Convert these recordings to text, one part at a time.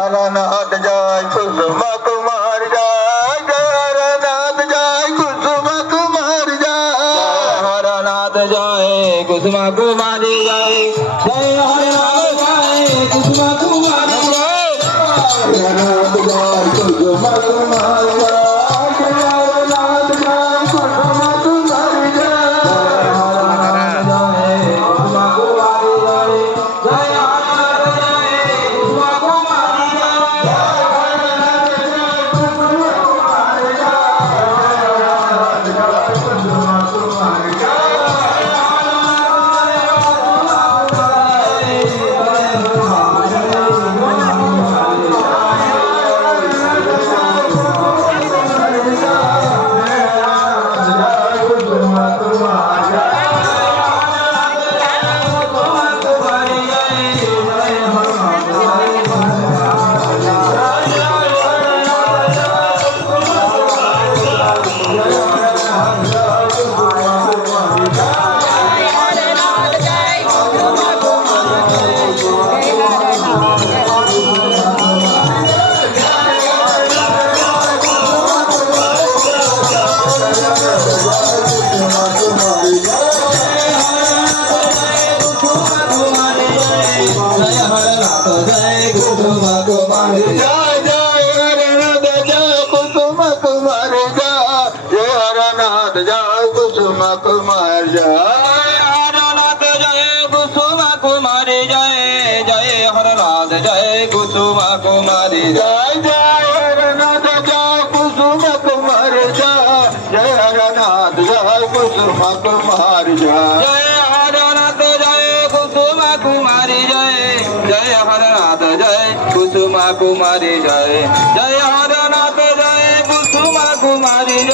हरनाथ जय कुसुम कुमार जय जय हरनाथ जय कुसुम कुमार जय हरनाथ जय कुसुम कुमार जय जय हरनाथ जय कुसुम कुमार जय हरनाथ जय कुसुम कुमार जय जय हरनाथ जय कुसुम कुमार जय हरनाथ जय कुसुम कुमार जय जय हरनाथ जय कुसुम कुमार कुमार जय हरनाथ जय कुसुम कुमार जय जय हरनाथ जय कुसुम कुमार जय जय हरनाथ जय कुसुम कुमार जय जय हरनाथ जय कुसुम कुमार जय जय हरनाथ जय कुसुम कुमार जय जय हरनाथ जय कुसुम कुमार जय जय हरनाथ जय कुसुम कुमार जय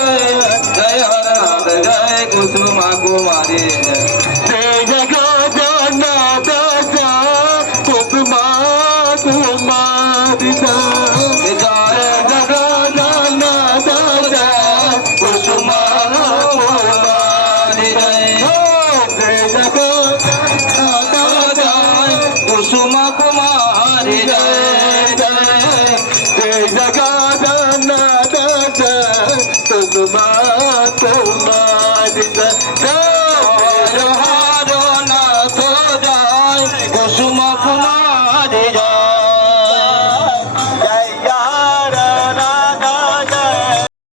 जय हरनाथ जय कुसुम कुमारी